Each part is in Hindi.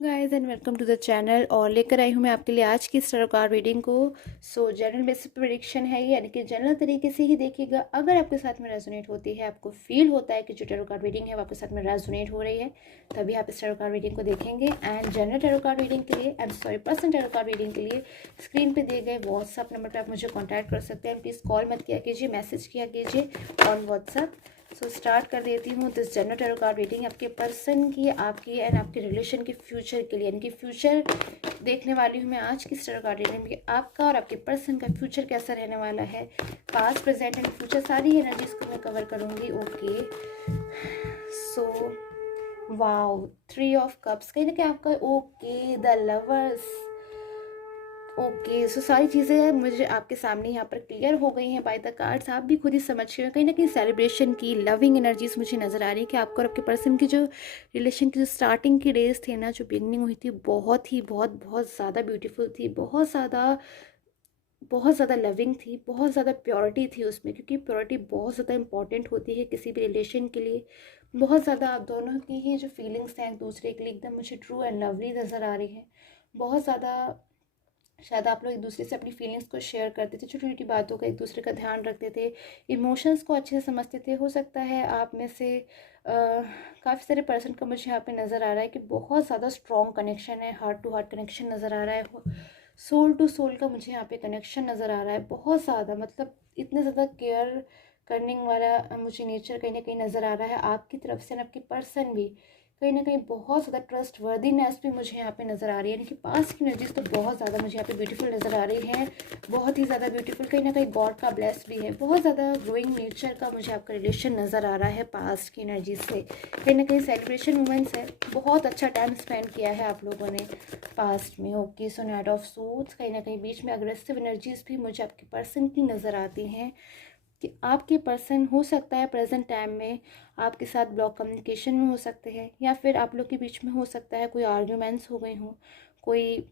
Guys and welcome to the channel. और लेकर आई हूँ मैं आपके लिए आज की स्टार कार्ड रीडिंग को। जनरल बेसिस प्रेडिक्शन है ये, यानी कि जनरल तरीके से ही देखिएगा। अगर आपके साथ में रेजोनेट होती है, आपको फील होता है कि जो टैरो कार्ड रीडिंग है वो आपके साथ में रेजोनेट हो रही है, तभी आप इस टैरो कार्ड रीडिंग को देखेंगे। And general tarot card reading के लिए पर्सनल टैरो कार्ड रीडिंग के लिए स्क्रीन पर दिए गए व्हाट्सअप नंबर पर आप मुझे कॉन्टैक्ट कर सकते हैं। प्लीज़ कॉल मत किया कीजिए, मैसेज किया कीजिए ऑन व्हाट्सअप। स्टार्ट कर देती हूँ this general tarot card reading आपके पर्सन की, आपकी एंड आपके रिलेशन के फ्यूचर के लिए, यानी कि फ्यूचर देखने वाली हूँ मैं आज की टैरो कार्ड रीडिंग में। आपका और आपके पर्सन का फ्यूचर कैसा रहने वाला है, पास्ट प्रेजेंट एंड फ्यूचर सारी एनर्जीज को मैं कवर करूँगी। Okay, so wow, 3 of cups कहीं ना कहीं आपका। Okay, the lovers. ओके, सो सारी चीज़ें मुझे आपके सामने यहाँ पर क्लियर हो गई हैं बाय द कार्ड्स। आप भी खुद ही समझ गए, कहीं ना कहीं सेलिब्रेशन की लविंग एनर्जीज मुझे नज़र आ रही है कि आपको और आपके पर्सन की जो रिलेशन की जो स्टार्टिंग की डेज थे ना, जो बिगनिंग हुई थी, बहुत ज़्यादा ब्यूटीफुल थी, बहुत ज़्यादा लविंग थी, बहुत ज़्यादा प्योरिटी थी उसमें, क्योंकि प्योरिटी बहुत ज़्यादा इंपॉर्टेंट होती है किसी भी रिलेशन के लिए। बहुत ज़्यादा आप दोनों की ही जो फीलिंग्स हैं एक दूसरे के लिए एकदम मुझे ट्रू एंड लवली नज़र आ रही है। बहुत ज़्यादा शायद आप लोग एक दूसरे से अपनी फीलिंग्स को शेयर करते थे, छोटी छोटी बातों का एक दूसरे का ध्यान रखते थे, इमोशंस को अच्छे से समझते थे। हो सकता है आप में से काफ़ी सारे पर्सन का मुझे यहाँ पे नज़र आ रहा है कि बहुत ज़्यादा स्ट्रॉन्ग कनेक्शन है, हार्ट टू हार्ट कनेक्शन नज़र आ रहा है, सोल टू सोल का मुझे यहाँ पे कनेक्शन नज़र आ रहा है। बहुत ज़्यादा मतलब इतने ज़्यादा केयर करने वाला मुझे नेचर कहीं ना कहीं नज़र आ रहा है आपकी तरफ से, आपकी पर्सन भी कहीं ना कहीं बहुत ज़्यादा ट्रस्ट वर्दीनेस भी मुझे यहाँ पे नज़र आ रही है। यानी कि पास्ट की एनर्जीज तो बहुत ज़्यादा मुझे यहाँ पे ब्यूटीफुल नज़र आ रही है, बहुत ही ज़्यादा ब्यूटीफुल, कहीं ना कहीं गॉड का ब्लेस भी है। बहुत ज़्यादा ग्रोइंग नेचर का मुझे आपका रिलेशन नज़र आ रहा है पास्ट की एनर्जीज से। कहीं ना कहीं सेलिब्रेशन मोमेंट्स है, बहुत अच्छा टाइम स्पेंड किया है आप लोगों ने पास्ट में। Okay, so night of suits, कहीं ना कहीं बीच में अग्रेसिव एनर्जीज भी मुझे आपके पर्सन की नज़र आती हैं कि आपके पर्सन हो सकता है प्रेजेंट टाइम में आपके साथ ब्लॉक कम्युनिकेशन में हो सकते हैं, या फिर आप लोग के बीच में हो सकता है कोई आर्ग्यूमेंट्स हो गए हों, कोई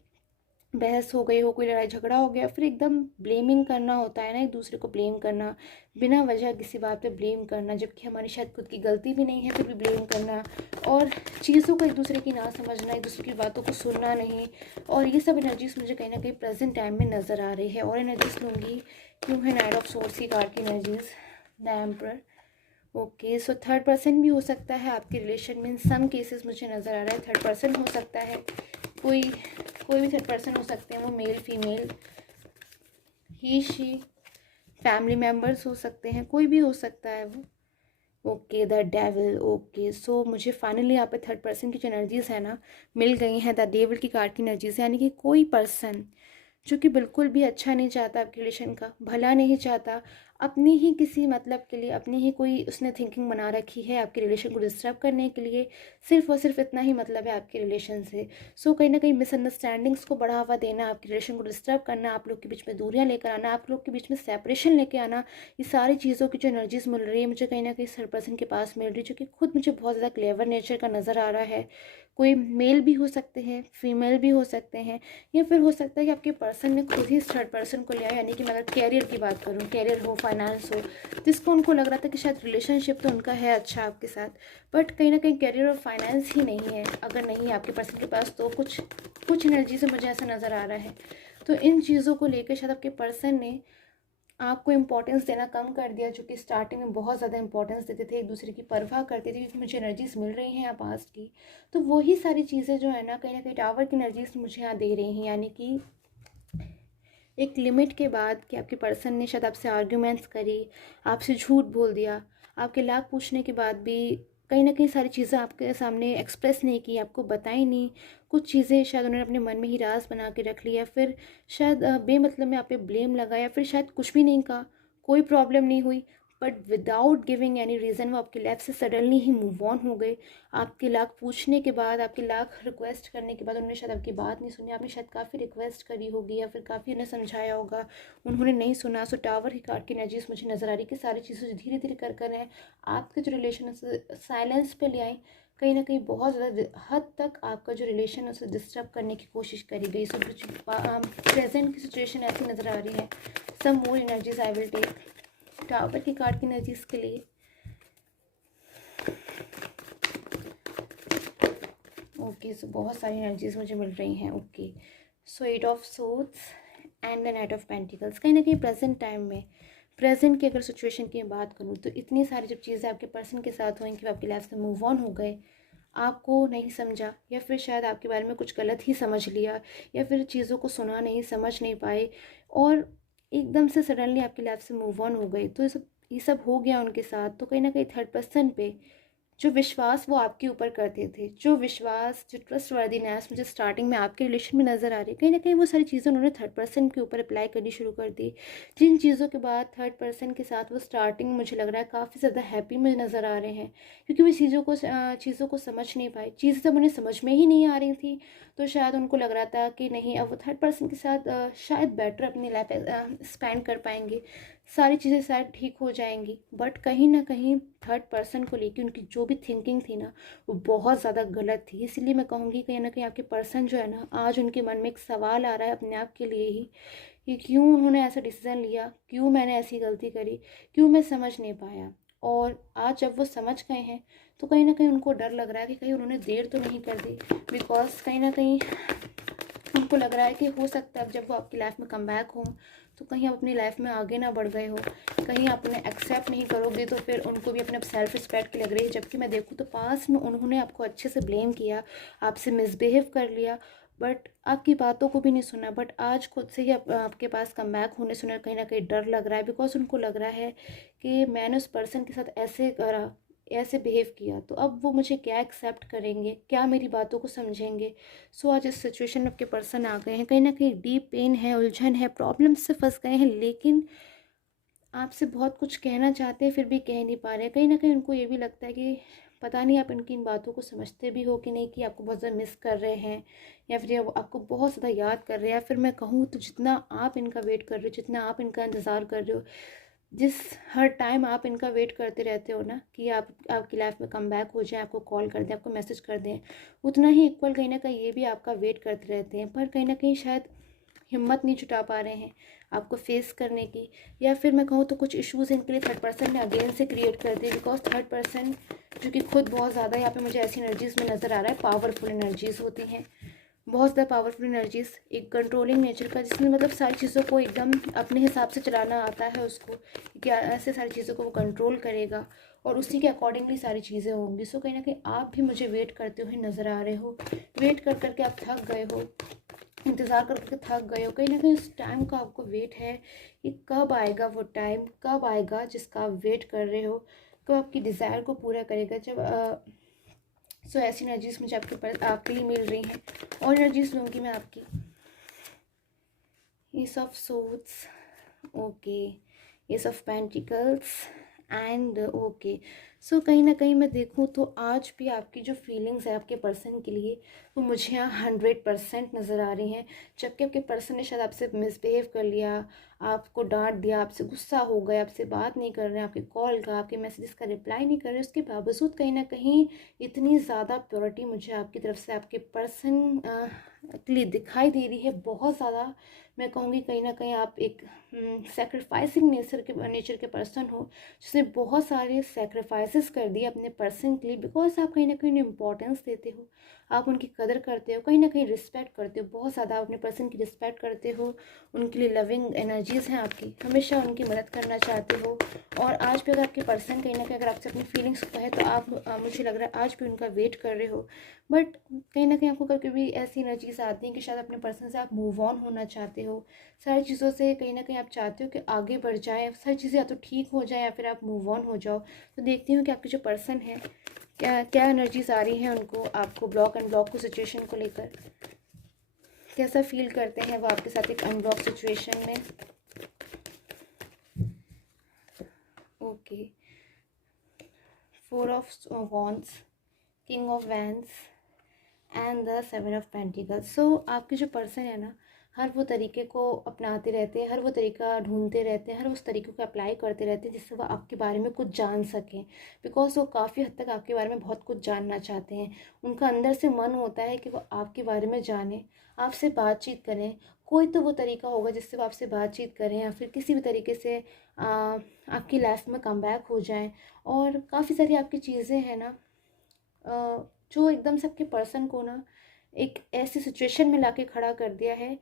बहस हो गई हो, कोई लड़ाई झगड़ा हो गया। फिर एकदम ब्लेमिंग करना होता है ना, एक दूसरे को ब्लेम करना, बिना वजह किसी बात पे ब्लेम करना, जबकि हमारी शायद खुद की गलती भी नहीं है फिर भी ब्लेम करना, और चीज़ों को एक दूसरे की ना समझना, एक दूसरे की बातों को सुनना नहीं। और ये सब एनर्जीज मुझे कहीं ना कहीं प्रेजेंट टाइम में नज़र आ रही है। और एनर्जीज लूँगी क्यों है नाइट ऑफ सोर्स की कार्ड की energies, the emperor. Okay, so third person भी हो सकता है आपके रिलेशन में, इन सम केसेस मुझे नज़र आ रहा है थर्ड पर्सन हो सकता है, कोई कोई भी थर्ड पर्सन हो सकते हैं, वो male female, he she, family members हो सकते हैं, कोई भी हो सकता है वो। Okay, the devil. ओके, सो मुझे फाइनली यहाँ पे थर्ड पर्सन की जो एनर्जीज है ना मिल गई हैं, द डेविल की कार्ड की एनर्जीज है, यानी कि कोई पर्सन जो कि बिल्कुल भी अच्छा नहीं चाहता, आपके रिलेशन का भला नहीं चाहता, अपनी ही किसी मतलब के लिए, अपनी ही कोई उसने थिंकिंग बना रखी है आपके रिलेशन को डिस्टर्ब करने के लिए, सिर्फ और सिर्फ इतना ही मतलब है आपके रिलेशन से। सो कहीं ना कहीं मिसअंडरस्टैंडिंग्स को बढ़ावा देना, आपके रिलेशन को डिस्टर्ब करना, आप लोग के बीच में दूरियां लेकर आना, आप लोग के बीच में सेपरेशन लेके आना, ये सारी चीज़ों की जो एनर्जीज मिल रही है मुझे कहीं ना कहीं थर्ड पर्सन के पास मिल रही है, जो कि खुद मुझे बहुत ज़्यादा क्लेवर नेचर का नज़र आ रहा है। कोई मेल भी हो सकते हैं, फीमेल भी हो सकते हैं, या फिर हो सकता है कि आपके पर्सन ने खुद ही थर्ड पर्सन को लिया, यानी कि मैं अगर कैरियर की बात करूँ, कैरियर हो, फाइनेंस हो, जिसको उनको लग रहा था कि शायद रिलेशनशिप तो उनका है अच्छा आपके साथ, बट कहीं ना कहीं कैरियर और फाइनेंस ही नहीं है। अगर नहीं है आपके पर्सन के पास तो कुछ कुछ एनर्जी से मुझे ऐसा नज़र आ रहा है। तो इन चीज़ों को लेकर शायद आपके पर्सन ने आपको इम्पोर्टेंस देना कम कर दिया, जो कि स्टार्टिंग में बहुत ज़्यादा इंपॉर्टेंस देते थे, एक दूसरे की परवाह करते थे, क्योंकि मुझे एनर्जीज मिल रही हैं यहाँ पास्ट की। तो वही सारी चीज़ें जो है ना कहीं टावर की एनर्जीज मुझे यहाँ दे रही हैं, यानी कि एक लिमिट के बाद कि आपके पर्सन ने शायद आपसे आर्ग्यूमेंट्स करी, आपसे झूठ बोल दिया, आपके लाख पूछने के बाद भी कहीं ना कहीं सारी चीज़ें आपके सामने एक्सप्रेस नहीं की, आपको बताई नहीं। कुछ चीज़ें शायद उन्होंने अपने मन में ही राज बना के रख लिया, फिर शायद बेमतलब में आप पे ब्लेम लगाया, फिर शायद कुछ भी नहीं कहा, कोई प्रॉब्लम नहीं हुई, but without giving any reason वो आपके लाइफ से सडनली ही मूव ऑन हो गए। आपके लाख पूछने के बाद, आपके लाख रिक्वेस्ट करने के बाद उन्होंने शायद आपकी बात नहीं सुनी। आपने शायद काफ़ी रिक्वेस्ट करी होगी या फिर काफ़ी उन्हें समझाया होगा, उन्होंने नहीं सुना। सो टावर की कार्ड की एनर्जीज मुझे नज़र आ रही कि सारी चीज़ें धीरे धीरे कर है आपके जो रिलेशन है साइलेंस पे ले आई, कहीं ना कहीं बहुत ज़्यादा हद तक आपका जो रिलेशन है उसे डिस्टर्ब करने की कोशिश करी गई। सो प्रेजेंट की सिचुएशन ऐसी नज़र आ रही है। Some more energies I will take tower की कार्ड की एनर्जीज के लिए। ओके, सो बहुत सारी एनर्जीज मुझे मिल रही हैं। Okay, so 8 of swords and the night of pentacles. कहीं ना कहीं प्रेजेंट टाइम में, प्रेजेंट की अगर सिचुएशन की बात करूँ तो इतनी सारी जब चीज़ें आपके पर्सन के साथ हुई कि वो आपकी लाइफ से मूव ऑन हो गए, आपको नहीं समझा, या फिर शायद आपके बारे में कुछ गलत ही समझ लिया, या फिर चीज़ों को सुना नहीं, समझ नहीं पाए, और एकदम से सडनली आपकी लाइफ से मूव ऑन हो गए, तो ये सब हो गया उनके साथ। तो कहीं ना कहीं थर्ड पर्सन पे जो विश्वास वो आपके ऊपर करते थे, जो विश्वास, जो ट्रस्टवर्दीनेस मुझे स्टार्टिंग में आपके रिलेशन में नज़र आ रही है, कहीं ना कहीं वो सारी चीज़ें उन्होंने थर्ड पर्सन के ऊपर अप्लाई करनी शुरू कर दी, जिन चीज़ों के बाद थर्ड पर्सन के साथ वो स्टार्टिंग मुझे लग रहा है काफ़ी ज़्यादा हैप्पी मुझे नज़र आ रहे हैं, क्योंकि वो चीज़ों को समझ नहीं पाए। चीज़ें जब उन्हें समझ में ही नहीं आ रही थी, तो शायद उनको लग रहा था कि नहीं, अब वो थर्ड पर्सन के साथ शायद बेटर अपनी लाइफ स्पेंड कर पाएंगे, सारी चीज़ें शायद ठीक हो जाएंगी। बट कहीं ना कहीं थर्ड पर्सन को लेकर उनकी जो भी थिंकिंग थी ना, वो बहुत ज़्यादा गलत थी। इसीलिए मैं कहूँगी कहीं ना कहीं आपके पर्सन जो है ना, आज उनके मन में एक सवाल आ रहा है अपने आप के लिए ही, कि क्यों उन्होंने ऐसा डिसीज़न लिया, क्यों मैंने ऐसी गलती करी, क्यों मैं समझ नहीं पाया। और आज जब वो समझ गए हैं, तो कहीं ना कहीं उनको डर लग रहा है कि कहीं उन्होंने देर तो नहीं कर दी, बिकॉज कहीं ना कहीं उनको लग रहा है कि हो सकता है अब जब वो आपकी लाइफ में कम बैक हो, तो कहीं आप अपनी लाइफ में आगे ना बढ़ गए हो, कहीं आप उन्हें एक्सेप्ट नहीं करोगे, तो फिर उनको भी अपने सेल्फ रिस्पेक्ट की लग रही है। जबकि मैं देखूँ तो पास में उन्होंने आपको अच्छे से ब्लेम किया, आपसे मिसबिहेव कर लिया, बट आपकी बातों को भी नहीं सुना। बट आज खुद से ही आपके पास कम बैक होने सुने कहीं ना कहीं डर लग रहा है, बिकॉज उनको लग रहा है कि मैंने उस पर्सन के साथ ऐसे करा, ऐसे बिहेव किया, तो अब वो मुझे क्या एक्सेप्ट करेंगे, क्या मेरी बातों को समझेंगे। सो आज इस सिचुएशन में आपके पर्सन आ गए हैं, कहीं ना कहीं डीप पेन है, उलझन है, प्रॉब्लम से फंस गए हैं, लेकिन आपसे बहुत कुछ कहना चाहते हैं फिर भी कह नहीं पा रहे हैं। कहीं ना कहीं उनको ये भी लगता है कि पता नहीं आप इनकी इन बातों को समझते भी हो कि नहीं, कि आपको बहुत ज़्यादा मिस कर रहे हैं, या फिर ये आपको बहुत ज़्यादा याद कर रहे हैं। या फिर मैं कहूँ तो जितना आप इनका वेट कर रहे हो, जितना आप इनका इंतज़ार कर रहे हो, जिस हर टाइम आप इनका वेट करते रहते हो ना कि आप आपकी लाइफ में कम बैक हो जाए, आपको कॉल कर दें, आपको मैसेज कर दें, उतना ही इक्वल कहीं ना कहीं ये भी आपका वेट करते रहते हैं। पर कहीं ना कहीं शायद हिम्मत नहीं जुटा पा रहे हैं आपको फेस करने की, या फिर मैं कहूँ तो कुछ इश्यूज़ इनके लिए थर्ड पर्सन ने अगेन से क्रिएट कर दिए, बिकॉज थर्ड पर्सन जो कि खुद बहुत ज़्यादा यहाँ पे मुझे ऐसी एनर्जीज़ में नज़र आ रहा है, पावरफुल एनर्जीज़ होती हैं, बहुत ज़्यादा पावरफुल एनर्जीज़, एक कंट्रोलिंग नेचर का, जिसमें मतलब सारी चीज़ों को एकदम अपने हिसाब से चलाना आता है उसको, कि ऐसे सारी चीज़ों को वो कंट्रोल करेगा और उसी के अकॉर्डिंगली सारी चीज़ें होंगी। सो कहीं ना कहीं आप भी मुझे वेट करते हुए नज़र आ रहे हो, वेट कर करके आप थक गए हो, इंतज़ार कर करके थक गए हो। कहीं ना कहीं उस टाइम का आपको वेट है कि कब आएगा वो टाइम, कब आएगा जिसका आप वेट कर रहे हो, कब आपकी डिज़ायर को पूरा करेगा। जब सो ऐसी एनर्जीज मुझे आपके लिए मिल रही हैं, और एनर्जीज लूँगी मैं आपकी। Ace of swords, okay, ace of pentacles and okay. So कहीं ना कहीं मैं देखूँ तो आज भी आपकी जो फीलिंग्स है आपके पर्सन के लिए, वो मुझे यहाँ 100% नज़र आ रही हैं। जबकि आपके पर्सन ने शायद आपसे मिसबिहेव कर लिया, आपको डांट दिया, आपसे गुस्सा हो गए, आपसे बात नहीं कर रहे हैं, आपके कॉल का, आपके मैसेजेस का रिप्लाई नहीं कर रहे, उसके बावजूद कहीं ना कहीं इतनी ज़्यादा प्योरिटी मुझे आपकी तरफ से आपके पर्सन के लिए दिखाई दे रही है, बहुत ज़्यादा। मैं कहूँगी कहीं ना कहीं आप एक सेक्रीफाइसिंग नेचर के पर्सन हो, जिसने बहुत सारे सेक्रीफाइसेस कर दिए अपने पर्सन के लिए, बिकॉज आप कहीं ना कहीं इम्पोर्टेंस देते हो, आप उनकी कदर करते हो, कहीं ना कहीं रिस्पेक्ट करते हो, बहुत ज़्यादा अपने पर्सन की रिस्पेक्ट करते हो, उनके लिए लविंग एनर्जीज़ हैं आपकी, हमेशा उनकी मदद करना चाहते हो। और आज भी अगर आपके पर्सन कहीं ना कहीं अगर आपसे अपनी फीलिंग्स कहे, तो आप मुझे लग रहा है आज भी उनका वेट कर रहे हो। बट कहीं ना कहीं आपको कभी कभी ऐसी एनर्जीज आती हैं कि शायद अपने पर्सन से आप मूव ऑन होना चाहते हो, सारी चीज़ों से कहीं ना कहीं आप चाहते हो कि आगे बढ़ जाए, सारी चीज़ें या तो ठीक हो जाए या फिर आप मूव ऑन हो जाओ। तो देखती हूँ कि आपके जो पर्सन है क्या क्या एनर्जीज आ रही हैं उनको, आपको ब्लॉक अनब्लॉक को सिचुएशन को लेकर कैसा फील करते हैं वो आपके साथ एक अनब्लॉक सिचुएशन में। Okay, 4 of wands, king of wands and the 7 of pentacles. So आपके जो पर्सन है ना, हर वो तरीके को अपनाते रहते हैं, हर वो तरीका ढूंढते रहते हैं, हर उस तरीके को अप्लाई करते रहते हैं जिससे वो आपके बारे में कुछ जान सकें, बिकॉज वो काफ़ी हद तक आपके बारे में बहुत कुछ जानना चाहते हैं। उनका अंदर से मन होता है कि वो आपके बारे में जाने, आपसे बातचीत करें, कोई तो वो तरीका होगा जिससे वो आपसे बातचीत करें, या फिर किसी भी तरीके से आपकी लाइफ में कम बैक हो जाएँ। और काफ़ी सारी आपकी चीज़ें हैं ना, जो एकदम से आपके पर्सन को ना एक ऐसी सिचुएशन में लाके खड़ा कर दिया है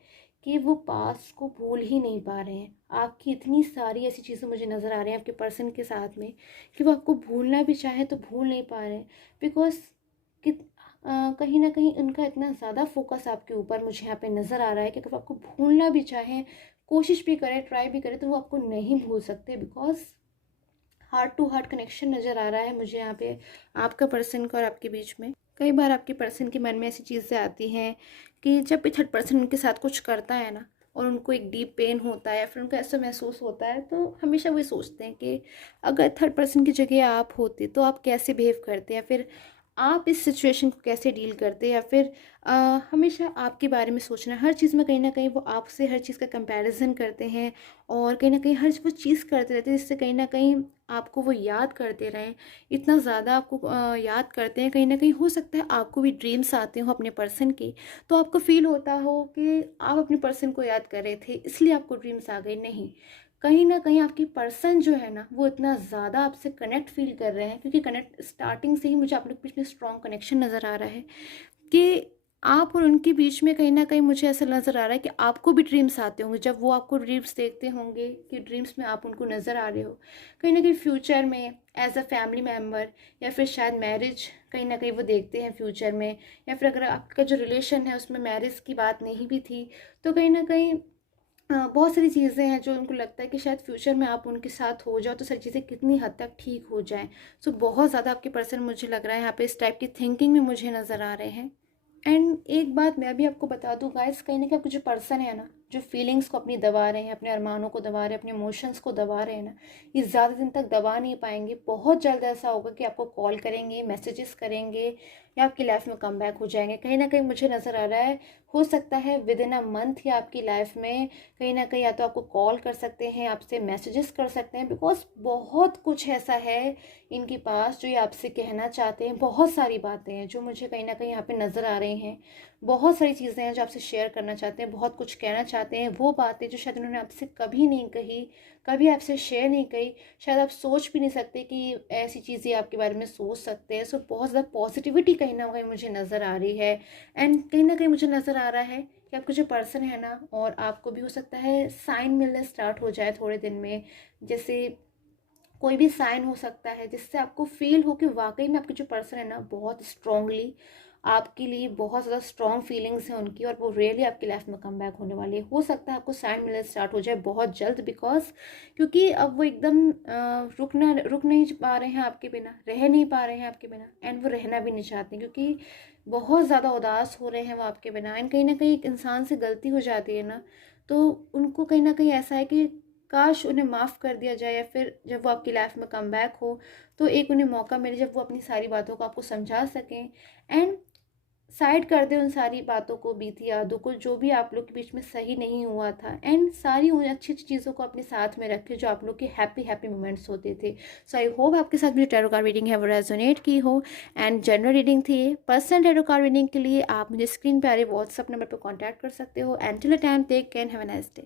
कि वो पास्ट को भूल ही नहीं पा रहे हैं। आपकी इतनी सारी ऐसी चीज़ें मुझे नज़र आ रही हैं आपके पर्सन के साथ में कि वो आपको भूलना भी चाहे तो भूल नहीं पा रहे हैं, बिकॉज कि कहीं ना कहीं उनका इतना ज़्यादा फोकस आपके ऊपर मुझे यहाँ पे नज़र आ रहा है कि अगर वो आपको भूलना भी चाहें, कोशिश भी करें, ट्राई भी करें, तो वो आपको नहीं भूल सकते, because heart to heart connection नज़र आ रहा है मुझे यहाँ पे आपका पर्सन का और आपके बीच में। कई बार आपके पर्सन के मन में ऐसी चीज़ें आती हैं कि जब भी थर्ड पर्सन उनके साथ कुछ करता है ना और उनको एक डीप पेन होता है या फिर उनको ऐसा महसूस होता है, तो हमेशा वो सोचते हैं कि अगर थर्ड पर्सन की जगह आप होते तो आप कैसे बिहेव करते, या फिर आप इस सिचुएशन को कैसे डील करते, या फिर हमेशा आपके बारे में सोचना, हर चीज़ में कहीं ना कहीं वो आपसे हर चीज़ का कंपैरिजन करते हैं और कहीं ना कहीं हर वो चीज़ करते रहते हैं जिससे कहीं ना कहीं आपको वो याद करते रहें, इतना ज़्यादा आपको याद करते हैं। कहीं ना कहीं हो सकता है आपको भी ड्रीम्स आते हो अपने पर्सन के, तो आपको फील होता हो कि आप अपने पर्सन को याद कर रहे थे इसलिए आपको ड्रीम्स आ गए। नहीं, कहीं ना कहीं आपकी पर्सन जो है ना वो इतना ज़्यादा आपसे कनेक्ट फील कर रहे हैं, क्योंकि कनेक्ट स्टार्टिंग से ही मुझे आप लोग के बीच में स्ट्रॉन्ग कनेक्शन नज़र आ रहा है कि आप और उनके बीच में कहीं ना कहीं मुझे ऐसा नज़र आ रहा है कि आपको भी ड्रीम्स आते होंगे, जब वो आपको ड्रीम्स देखते होंगे कि ड्रीम्स में आप उनको नज़र आ रहे हो कहीं ना कहीं फ्यूचर में एज अ फैमिली मेम्बर, या फिर शायद मैरिज कहीं ना कहीं वो देखते हैं फ्यूचर में, या फिर अगर आपका जो रिलेशन है उसमें मैरिज की बात नहीं भी थी तो कहीं ना कहीं बहुत सारी चीज़ें हैं जो उनको लगता है कि शायद फ्यूचर में आप उनके साथ हो जाओ तो सारी चीज़ें कितनी हद तक ठीक हो जाएं। सो बहुत ज़्यादा आपके पर्सन मुझे लग रहा है यहाँ पे इस टाइप की थिंकिंग में मुझे नज़र आ रहे हैं। एंड एक बात मैं भी आपको बता दूं गाइस, कहीं ना कहीं आपके जो पर्सन है ना, जो फीलिंग्स को अपनी दबा रहे हैं, अपने अरमानों को दबा रहे हैं, अपने इमोशंस को दबा रहे हैं ना, ये ज़्यादा दिन तक दबा नहीं पाएंगे। बहुत जल्द ऐसा होगा कि आपको कॉल करेंगे, मैसेजेस करेंगे, या आपकी लाइफ में कम बैक हो जाएंगे। कहीं ना कहीं मुझे नज़र आ रहा है हो सकता है विद इन अ मंथ या आपकी लाइफ में कहीं ना कहीं या तो आपको कॉल कर सकते हैं, आपसे मैसेजेस कर सकते हैं, बिकॉज बहुत कुछ ऐसा है इनके पास जो ये आपसे कहना चाहते हैं। बहुत सारी बातें हैं जो मुझे कहीं ना कहीं यहाँ पे नज़र आ रही हैं, बहुत सारी चीज़ें हैं जो आपसे शेयर करना चाहते हैं, बहुत कुछ कहना चाहते हैं, वो बातें जो शायद उन्होंने आपसे कभी नहीं कही, कभी आपसे शेयर नहीं कही, शायद आप सोच भी नहीं सकते कि ऐसी चीज़ें आपके बारे में सोच सकते हैं। सो बहुत ज़्यादा पॉजिटिविटी कहीं ना कहीं मुझे नज़र आ रही है। एंड कहीं ना कहीं मुझे नज़र आ रहा है कि आपका जो पर्सन है ना, और आपको भी हो सकता है साइन मिलने स्टार्ट हो जाए थोड़े दिन में, जैसे कोई भी साइन हो सकता है जिससे आपको फील हो कि वाकई में आपके जो पर्सन है ना बहुत स्ट्रांगली आपके लिए बहुत ज़्यादा स्ट्रॉन्ग फीलिंग्स हैं उनकी, और वो रियली आपकी लाइफ में कम बैक होने वाली है। हो सकता है आपको साइन मिलना स्टार्ट हो जाए बहुत जल्द, बिकॉज क्योंकि अब वो एकदम रुक नहीं पा रहे हैं आपके बिना, रह नहीं पा रहे हैं आपके बिना, एंड वो रहना भी नहीं चाहते क्योंकि बहुत ज़्यादा उदास हो रहे हैं वो आपके बिना। एंड कहीं ना कहीं एक इंसान से गलती हो जाती है ना, तो उनको कहीं ना कहीं ऐसा है कि काश उन्हें माफ़ कर दिया जाए, या फिर जब वो आपकी लाइफ में कम बैक हो तो एक उन्हें मौका मिले जब वो अपनी सारी बातों को आपको समझा सकें, एंड साइड कर दे उन सारी बातों को, बीती यादों को, जो भी आप लोग के बीच में सही नहीं हुआ था, एंड सारी उन अच्छी अच्छी चीज़ों को अपने साथ में रखे जो आप लोग के हैप्पी हैप्पी मोमेंट्स होते थे। सो आई होप आपके साथ मेरी टैरो कार्ड रीडिंग है वो रेजोनेट की हो। एंड जनरल रीडिंग थी। पर्सनल टैरो कार्ड रीडिंग के लिए आप मुझे स्क्रीन पे आ रहे व्हाट्सअप नंबर पर कॉन्टैक्ट कर सकते हो। And till a time take care, have a nice day.